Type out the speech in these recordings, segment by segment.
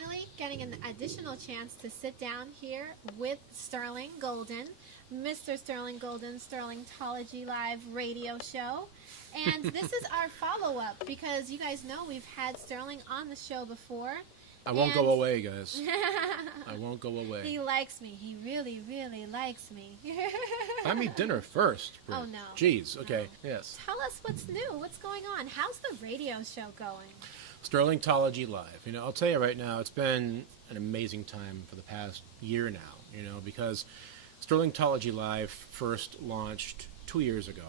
finally getting an additional chance to sit down here with Sterling Golden, Mr. Sterling Golden, Sterlingtology Live radio show. And this is our follow-up because you guys know we've had Sterling on the show before. I won't go away, guys. I won't go away. He likes me. He really, really likes me. I meet dinner first. Bro. Oh, no. Jeez. Okay. No. Yes. Tell us what's new. What's going on? How's the radio show going? Sterlingtology Live. I'll tell you right now, it's been an amazing time for the past year now, because Sterlingtology Live first launched 2 years ago,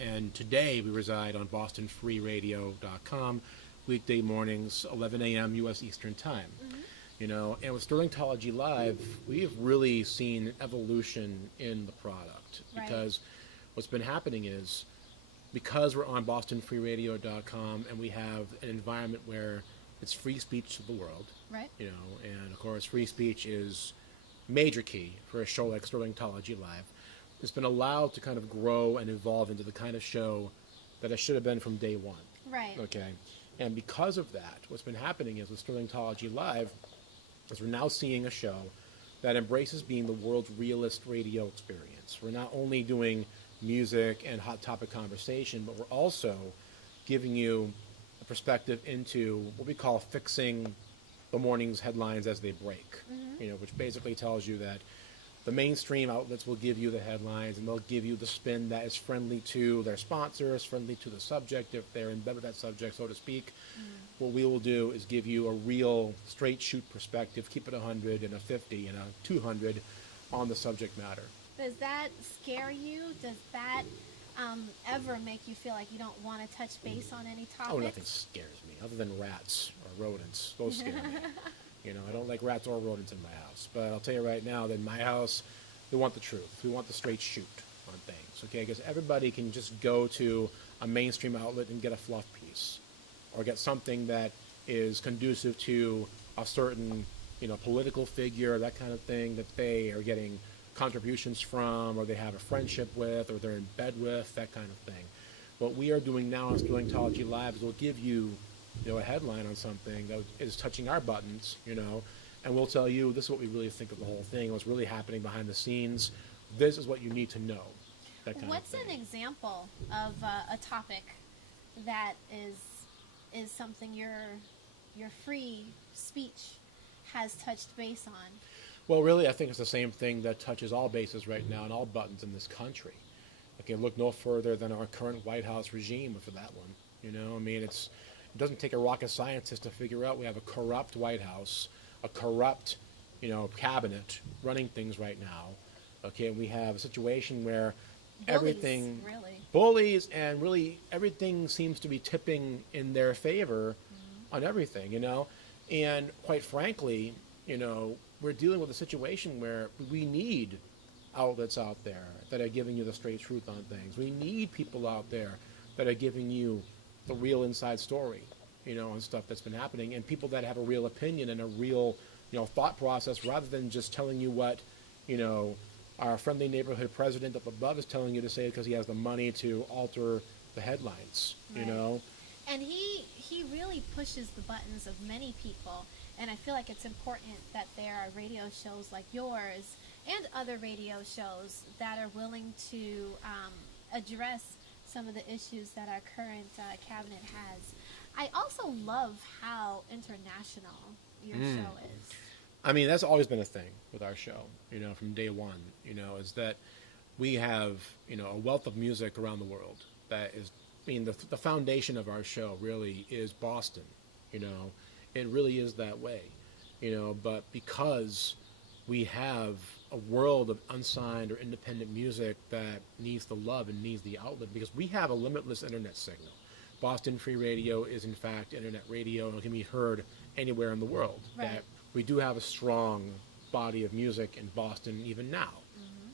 and today we reside on BostonFreeRadio.com, weekday mornings, 11 a.m. U.S. Eastern Time. Mm-hmm. And with Sterlingtology Live, we have really seen evolution in the product because what's been happening is because we're on BostonFreeRadio.com and we have an environment where it's free speech to the world, right? And of course free speech is major key for a show like Sterlingtology Live. It's been allowed to kind of grow and evolve into the kind of show that it should have been from day one. Right. Okay. And because of that, what's been happening is with Sterlingtology Live is we're now seeing a show that embraces being the world's realest radio experience. We're not only doing music and hot topic conversation, but we're also giving you a perspective into what we call fixing the morning's headlines as they break, which basically tells you that the mainstream outlets will give you the headlines and they'll give you the spin that is friendly to their sponsors, friendly to the subject, if they're in bed with that subject, so to speak. What we will do is give you a real straight shoot perspective, keep it 100 and a 50 and a 200 on the subject matter. Does that scare you? Does that ever make you feel like you don't want to touch base on any topics? Oh, nothing scares me other than rats or rodents. Those scare me. I don't like rats or rodents in my house. But I'll tell you right now that in my house, we want the truth. We want the straight shoot on things, okay? Because everybody can just go to a mainstream outlet and get a fluff piece or get something that is conducive to a certain, political figure, that kind of thing that they are getting contributions from, or they have a friendship with, or they're in bed with, that kind of thing. What we are doing now on Sterlingtology Live is we'll give you, a headline on something that is touching our buttons, and we'll tell you this is what we really think of the whole thing, what's really happening behind the scenes. This is what you need to know. That kind What's of thing. an example of a topic that is something your free speech has touched base on? Well, really, I think it's the same thing that touches all bases right now and all buttons in this country. Okay, look no further than our current White House regime for that one. It doesn't take a rocket scientist to figure out we have a corrupt White House, a corrupt, cabinet running things right now. Okay, we have a situation where bullies, and really everything seems to be tipping in their favor on everything, And quite frankly, we're dealing with a situation where we need outlets out there that are giving you the straight truth on things. We need people out there that are giving you the real inside story, on stuff that's been happening, and people that have a real opinion and a real, thought process rather than just telling you what, our friendly neighborhood president up above is telling you to say because he has the money to alter the headlines, And he really pushes the buttons of many people. And I feel like it's important that there are radio shows like yours and other radio shows that are willing to address some of the issues that our current cabinet has. I also love how international your show is. That's always been a thing with our show, from day one, is that we have, a wealth of music around the world that is, the foundation of our show really is Boston, It really is that way, but because we have a world of unsigned or independent music that needs the love and needs the outlet, because we have a limitless internet signal. Boston Free Radio is, in fact, internet radio and can be heard anywhere in the world. Right. That we do have a strong body of music in Boston even now,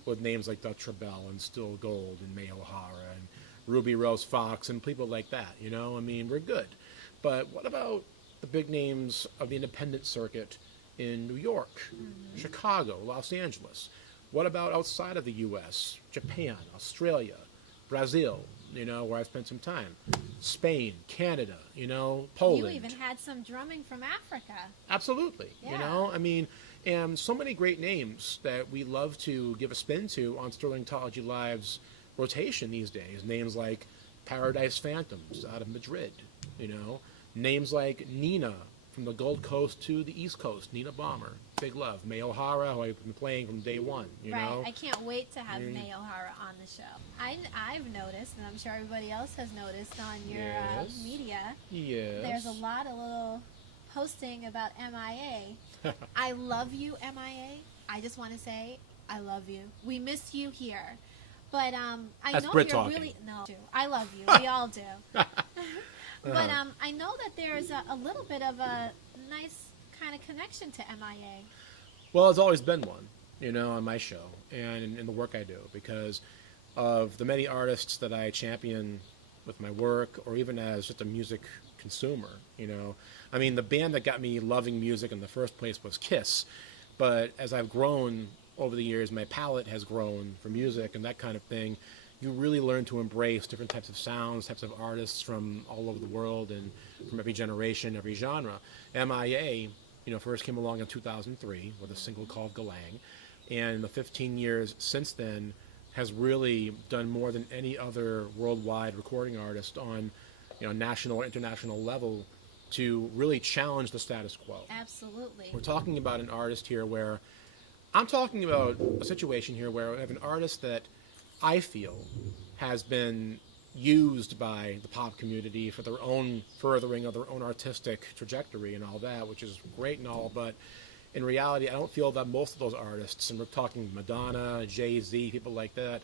with names like Dutch Rebel and Still Gold and May O'Hara and Ruby Rose Fox and people like that, we're good. But what about the big names of the independent circuit in New York, Chicago, Los Angeles? What about outside of the U.S., Japan, Australia, Brazil, you know, where I've spent some time. Spain, Canada, you know, Poland. You even had some drumming from Africa. Absolutely. Yeah. You know, I mean, and so many great names that we love to give a spin to on Sterlingtology Live's rotation these days. Names like Paradise Phantoms out of Madrid, you know. Names like Nina from the Gold Coast to the East Coast, Nina Bomber. Big love. May O'Hara, who I've been playing from day one, you right. know. I can't wait to have May O'Hara on the show. I've noticed, and I'm sure everybody else has noticed on your Yes. media, Yes. there's a lot of little posting about MIA. I love you, MIA. I just want to say I love you. We miss you here. But I That's know Brit you're talking. really... No, I love you. We all do. But I know that there's a little bit of a nice kind of connection to MIA. Well, there's always been one, you know, on my show and in the work I do, because of the many artists that I champion with my work or even as just a music consumer, you know. I mean, the band that got me loving music in the first place was Kiss, but as I've grown over the years, my palette has grown for music and that kind of thing. You really learn to embrace different types of sounds, types of artists from all over the world and from every generation, every genre. MIA, you know, first came along in 2003 with a single called Galang, and the 15 years since then has really done more than any other worldwide recording artist on, you know, national or international level to really challenge the status quo. Absolutely. We're talking about an artist here where I'm talking about a situation here where we have an artist that I feel has been used by the pop community for their own furthering of their own artistic trajectory and all that, which is great and all, but in reality, I don't feel that most of those artists, and we're talking Madonna, Jay-Z, people like that,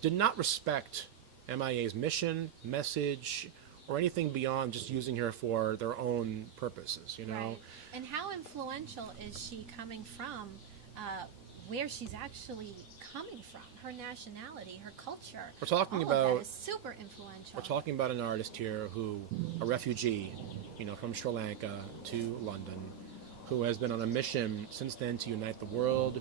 did not respect MIA's mission, message, or anything beyond just using her for their own purposes, you know? Right. And how influential is she coming from, where she's actually coming from, her nationality, her culture? We're talking all about of that is super influential. We're talking about an artist here who, a refugee, you know, from Sri Lanka to London, who has been on a mission since then to unite the world,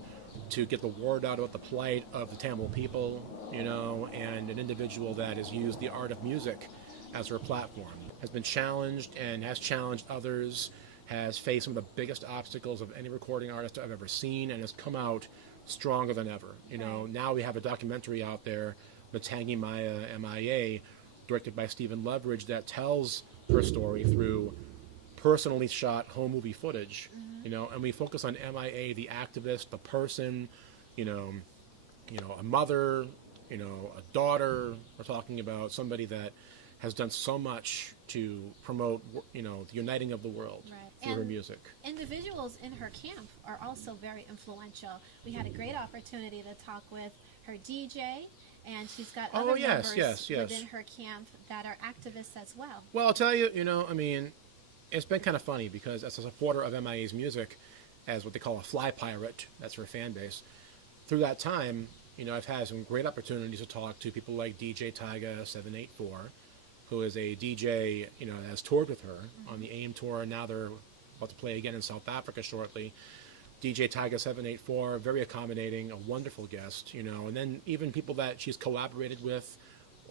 to get the word out about the plight of the Tamil people, you know, and an individual that has used the art of music as her platform, has been challenged and has challenged others, has faced some of the biggest obstacles of any recording artist I've ever seen, and has come out stronger than ever. You know, now we have a documentary out there, Matangi Maya MIA, directed by Stephen Leveridge, that tells her story through personally shot home movie footage, you know, and we focus on MIA, the activist, the person, you know, a mother, you know, a daughter. We're talking about somebody that has done so much to promote, you know, the uniting of the world through her music. Individuals in her camp are also very influential. We had a great opportunity to talk with her DJ, and she's got other members within her camp that are activists as well. Well, I'll tell you, you know, I mean, it's been kind of funny because as a supporter of MIA's music, as what they call a fly pirate, that's her fan base, through that time, you know, I've had some great opportunities to talk to people like DJ Tyga 784, who is a DJ, you know, that has toured with her on the AIM tour. Now they're about to play again in South Africa shortly. DJ Tyga 784, very accommodating, a wonderful guest, you know, and then even people that she's collaborated with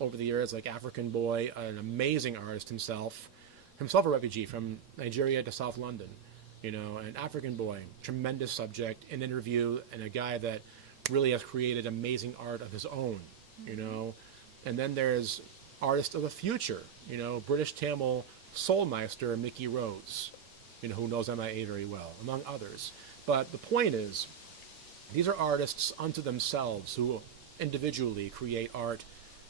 over the years, like African Boy, an amazing artist himself a refugee from Nigeria to South London, you know, an African Boy, tremendous subject, an interview, and a guy that really has created amazing art of his own, you know. And then there's artist of the future, you know, British Tamil soulmeister Mickey Rose, you know, who knows MIA very well, among others. But the point is, these are artists unto themselves who individually create art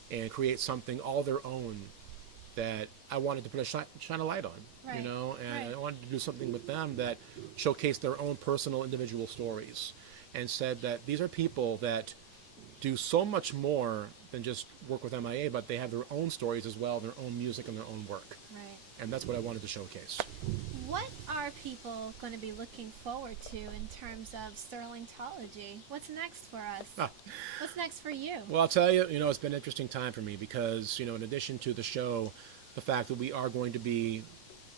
and create something all their own that I wanted to put shine a light on, you know, and I wanted to do something with them that showcased their own personal individual stories and said that these are people that do so much more than just work with MIA, but they have their own stories as well, their own music and their own work. Right. And that's what I wanted to showcase. What are people going to be looking forward to in terms of Sterlingtology? What's next for us? What's next for you? Well, I'll tell you, you know, it's been an interesting time for me because, you know, in addition to the show, the fact that we are going to be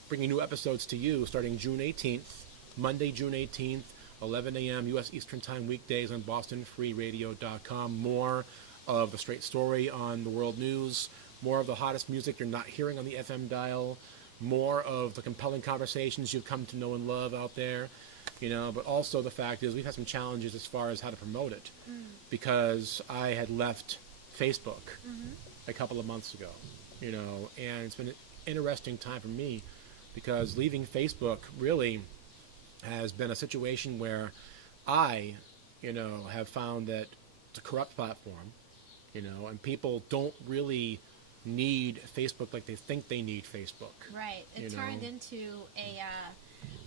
bringing new episodes to you starting June 18th, Monday, June 18th, 11 a.m. U.S. Eastern Time weekdays on BostonFreeRadio.com. More of the straight story on the world news, more of the hottest music you're not hearing on the FM dial, more of the compelling conversations you've come to know and love out there, but also the fact is we've had some challenges as far as how to promote it because I had left Facebook a couple of months ago, and it's been an interesting time for me because leaving Facebook really has been a situation where I, have found that it's a corrupt platform, and people don't really need Facebook like they think they need Facebook. Right. It turned into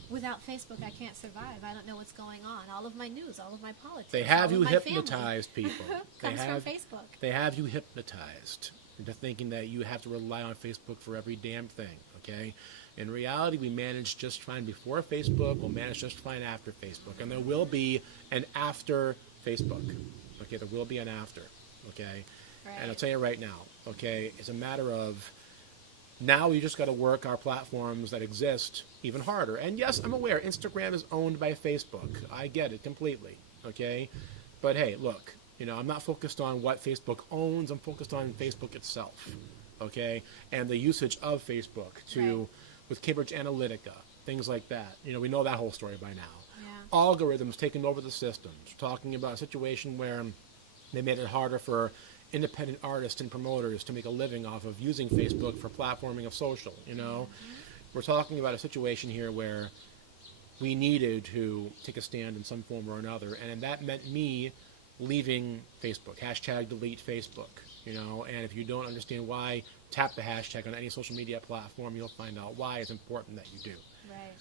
without Facebook, I can't survive. I don't know what's going on. All of my news, all of my politics. They have you hypnotized, people. Comes from Facebook. They have you hypnotized into thinking that you have to rely on Facebook for every damn thing, okay? In reality, we managed just fine before Facebook. We'll manage just fine after Facebook. And there will be an after Facebook, okay? There will be an after, okay? Right. And I'll tell you right now, okay? It's a matter of now we just got to work our platforms that exist even harder. And yes, I'm aware Instagram is owned by Facebook. I get it completely, okay? But hey, look, I'm not focused on what Facebook owns. I'm focused on Facebook itself, okay? And the usage of Facebook with Cambridge Analytica, things like that. We know that whole story by now. Yeah. Algorithms taking over the systems. We're talking about a situation where they made it harder for independent artists and promoters to make a living off of using Facebook for platforming of social, We're talking about a situation here where we needed to take a stand in some form or another, and that meant me leaving Facebook, #delete Facebook, and if you don't understand why, tap the hashtag on any social media platform, you'll find out why it's important that you do. Right.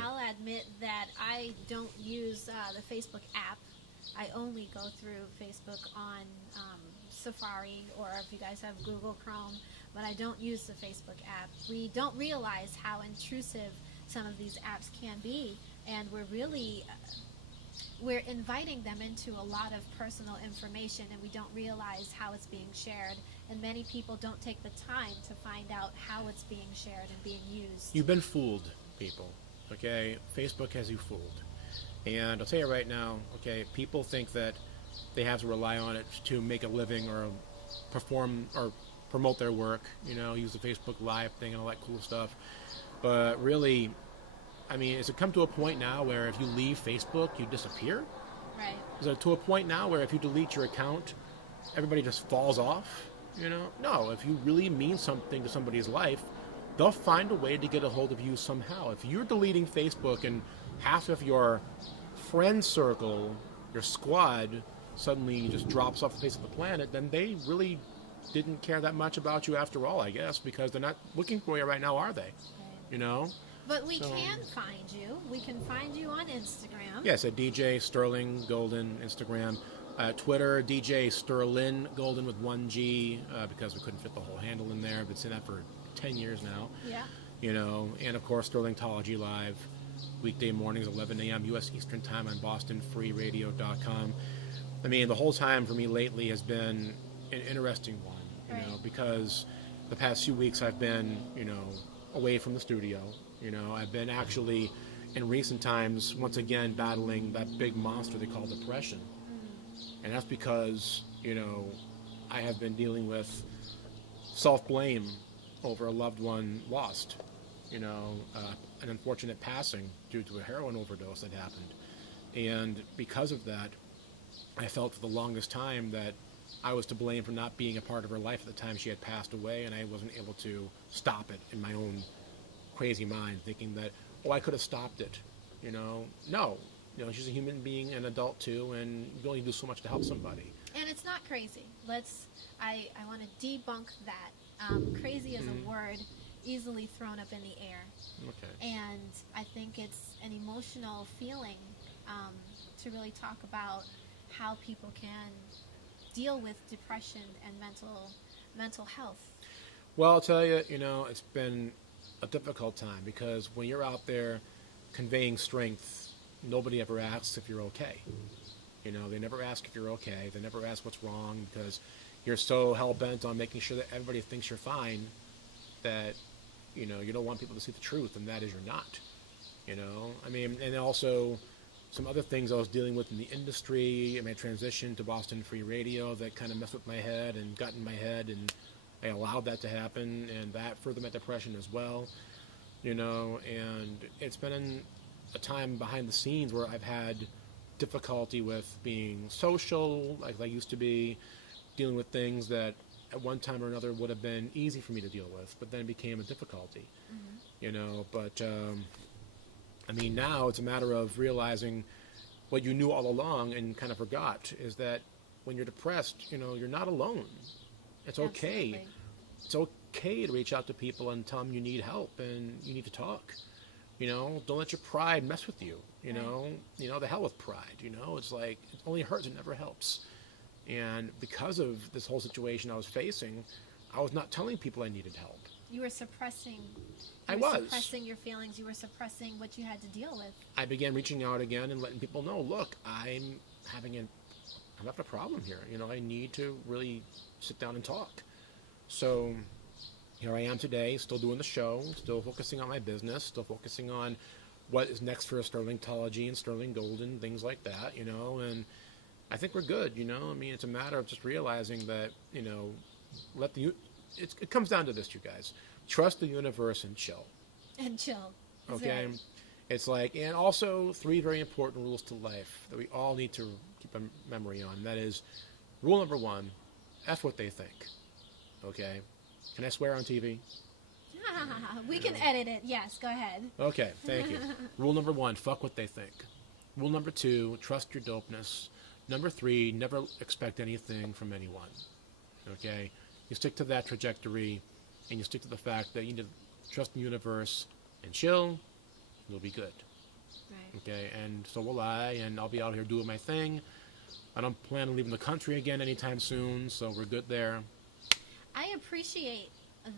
I'll admit that I don't use the Facebook app. I only go through Facebook on Safari, or if you guys have Google Chrome, but I don't use the Facebook app. We don't realize how intrusive some of these apps can be, and we're inviting them into a lot of personal information, and we don't realize how it's being shared, and many people don't take the time to find out how it's being shared and being used. You've been fooled, people, okay? Facebook has you fooled. And I'll tell you right now, okay, people think that they have to rely on it to make a living or perform or promote their work, use the Facebook Live thing and all that cool stuff. But really, has it come to a point now where if you leave Facebook, you disappear? Right. Is it to a point now where if you delete your account, everybody just falls off? No, if you really mean something to somebody's life, they'll find a way to get a hold of you somehow. If you're deleting Facebook and half of your friend circle, your squad, suddenly just drops off the face of the planet, then they really didn't care that much about you after all, I guess, because they're not looking for you right now, are they? Right. But we can find you. We can find you on Instagram. Yes, at DJ Sterling Golden, Instagram. Twitter, DJ Sterlin Golden with 1G, because we couldn't fit the whole handle in there. I've been saying that for 10 years now. Yeah. And of course, Sterlingtology Live, weekday mornings, 11 a.m. U.S. Eastern Time on BostonFreeRadio.com. The whole time for me lately has been an interesting one, because the past few weeks I've been, away from the studio. I've been actually, in recent times, once again battling that big monster they call depression. And that's because, I have been dealing with self-blame over a loved one lost. An unfortunate passing due to a heroin overdose that happened. And because of that, I felt for the longest time that I was to blame for not being a part of her life at the time she had passed away, and I wasn't able to stop it in my own crazy mind, thinking that, I could have stopped it. No. She's a human being, an adult too, and you only do so much to help somebody. And it's not crazy. I want to debunk that. Crazy is a word easily thrown up in the air. Okay. And I think it's an emotional feeling to really talk about how people can deal with depression and mental health. Well, I'll tell you, it's been a difficult time because when you're out there conveying strength, nobody ever asks if you're okay. They never ask if you're okay. They never ask what's wrong because you're so hell-bent on making sure that everybody thinks you're fine that, you don't want people to see the truth, and that is you're not. And also some other things I was dealing with in the industry, and my transition to Boston Free Radio that kind of messed with my head and got in my head and I allowed that to happen, and that furthered my depression as well. And it's been a time behind the scenes where I've had difficulty with being social like I used to be, dealing with things that at one time or another would have been easy for me to deal with, but then became a difficulty. But I mean, now it's a matter of realizing what you knew all along and kind of forgot, is that when you're depressed, you're not alone. It's okay. Absolutely. It's okay to reach out to people and tell them you need help and you need to talk. Don't let your pride mess with you. The hell with pride. It's like, it only hurts, it never helps. And because of this whole situation I was facing, I was not telling people I needed help. You were suppressing. I You were was. suppressing your feelings. You were suppressing what you had to deal with. I began reaching out again and letting people know, look, I'm having a problem here. I need to really sit down and talk. So here I am today, still doing the show, still focusing on my business, still focusing on what is next for Sterlingtology and Sterling Golden, things like that, and I think we're good, I mean, it's a matter of just realizing that, it comes down to this, you guys. Trust the universe and chill. And chill. Okay? Right. It's like, and also 3 very important rules to life that we all need to keep a memory on. That is, rule number 1, F what they think. Okay? Can I swear on TV? We can edit it. Yes, go ahead. Okay, thank you. Rule number 1, fuck what they think. Rule number 2, trust your dopeness. Number 3, never expect anything from anyone. Okay? You stick to that trajectory, and you stick to the fact that you need to trust the universe and chill, you'll be good. Right. Okay? And so will I, and I'll be out here doing my thing. I don't plan on leaving the country again anytime soon, so we're good there. I appreciate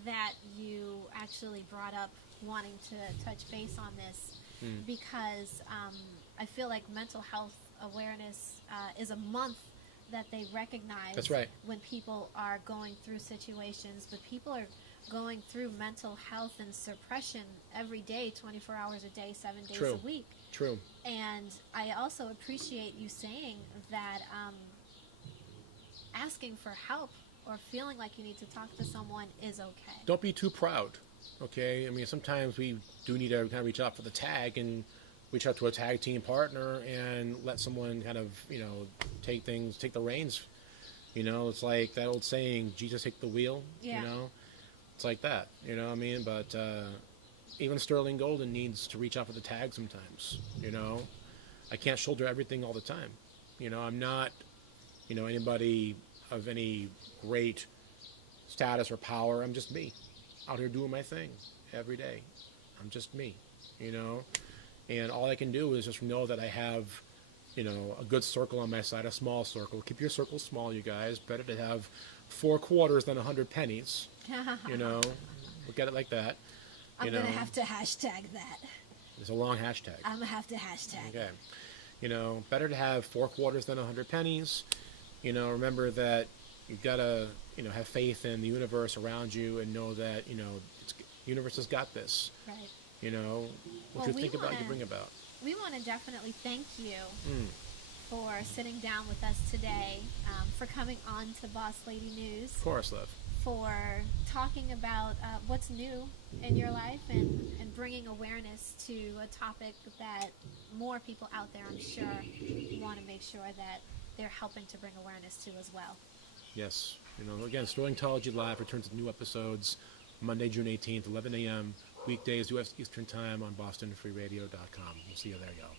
that you actually brought up wanting to touch base on this because I feel like mental health awareness is a month that they recognize. That's right. When people are going through situations, but people are going through mental health and suppression every day, 24 hours a day, 7 days True. a week. True. And I also appreciate you saying that asking for help or feeling like you need to talk to someone is okay. Don't be too proud, okay? I mean, sometimes we do need to kind of reach out for the tag and reach out to a tag team partner and let someone kind of, take the reins. It's like that old saying, Jesus, take the wheel, Yeah. It's like that, what I mean? But even Sterling Golden needs to reach out for the tag sometimes, I can't shoulder everything all the time. I'm not, anybody of any great status or power. I'm just me, out here doing my thing every day. I'm just me, and all I can do is just know that I have, a good circle on my side, a small circle. Keep your circle small, you guys. Better to have 4 quarters than 100 pennies. Look at it like that. I'm going to have to hashtag that. It's a long hashtag. I'm going to have to hashtag. Okay. Better to have 4 quarters than 100 pennies. Remember that you've got to, have faith in the universe around you and know that, the universe has got this. Right. What you think about, you bring about. We want to definitely thank you for sitting down with us today, for coming on to Boss Lady News, Of course, love. for talking about what's new in your life and bringing awareness to a topic that more people out there, I'm sure, want to make sure that they're helping to bring awareness to as well. Yes. Again, Sterlingtology Live returns with new episodes Monday, June 18th, 11 a.m., weekdays, U.S. Eastern Time on BostonFreeRadio.com. We'll see you there, y'all.